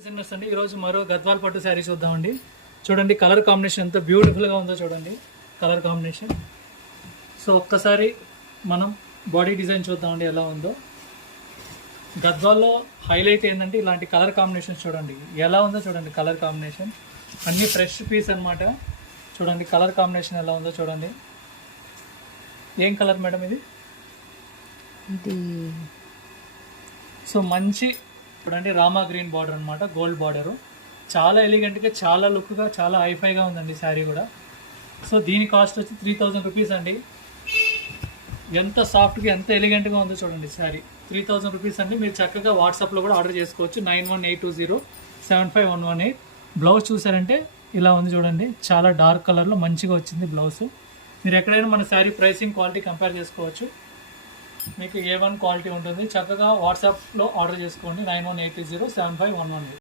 Designers అండి ఈరోజు మరో గద్వాల్ పట్టు శారీ చూద్దామండి. చూడండి కలర్ కాంబినేషన్ ఎంత బ్యూటిఫుల్గా ఉందో చూడండి కలర్ కాంబినేషన్. సో ఒక్కసారి మనం బాడీ డిజైన్ చూద్దామండి ఎలా ఉందో. గద్వాల్లో హైలైట్ ఏంటంటే ఇలాంటి కలర్ కాంబినేషన్ చూడండి ఎలా ఉందో చూడండి. కలర్ కాంబినేషన్ అన్ని ఫ్రెష్ పీస్ అనమాట. చూడండి కలర్ కాంబినేషన్ ఎలా ఉందో చూడండి. ఏం కలర్ మేడం ఇది? సో మంచి చూడండి రామా గ్రీన్ బార్డర్ అనమాట, గోల్డ్ బార్డరు. చాలా ఎలిగెంట్గా, చాలా లుక్గా, చాలా హైఫైగా ఉందండి శారీ కూడా. సో దీని కాస్ట్ వచ్చి 3000 రూపీస్ అండి. ఎంత సాఫ్ట్గా, ఎంత ఎలిగెంట్గా ఉందో చూడండి శారీ. 3000 రూపీస్ అండి. మీరు చక్కగా వాట్సాప్లో కూడా ఆర్డర్ చేసుకోవచ్చు. 9182075118. బ్లౌజ్ చూసారంటే ఇలా ఉంది చూడండి. చాలా డార్క్ కలర్లో మంచిగా వచ్చింది బ్లౌజ్. మీరు ఎక్కడైనా మన శారీ ప్రైసింగ్ క్వాలిటీ కంపేర్ చేసుకోవచ్చు. మీకు A1 క్వాలిటీ ఉంటుంది. చక్కగా వాట్సాప్లో ఆర్డర్ చేసుకోండి. 9182075118.